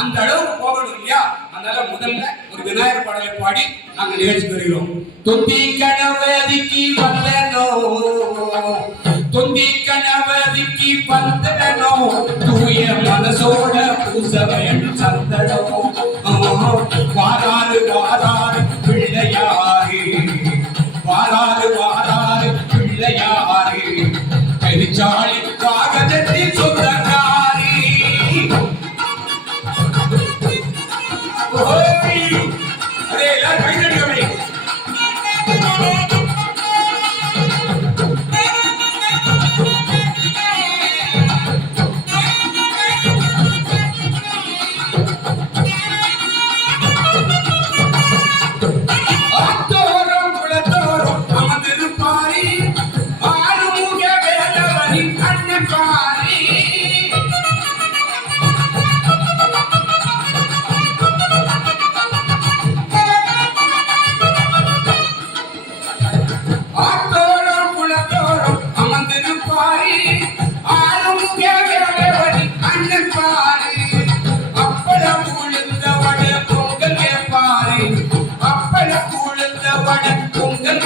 அந்த அளவுக்கு போகணும் இல்லையா? அதனால முதல்ல ஒரு விநாயகர் பாடலை பாடி நாங்கள் நிகழ்ச்சி வருகிறோம். தொந்தி கணவதிக்கு வந்தனோ, தொந்தி கணவதிக்கு வந்தனோ, தூய மனசோட பூச வேண்டும் சந்தனோ. வாராறு வாராறு பிள்ளையாரு, வாராறு வாராறு பிள்ளையாரு, பெருச்சாளி காகதத்தில் சொந்தக்காரி. அரே எல்லாரும் கைதட்டுங்க. ஆத்தோரம் குளத்தோரம் அமர்ந்திருப்பாரி, ஆறுமுக வேலவனின் அண்ணன் பாரி. ஆத்தோரம் குளத்தோரம் அமர்ந்திருப்பாரி, ஆறுமுக வேலவனின் அண்ணன் பாரி. அப்பளம் உளுந்த வட பொங்கல் கேப்பாரி, அப்பளம் உளுந்த வட பொங்கல்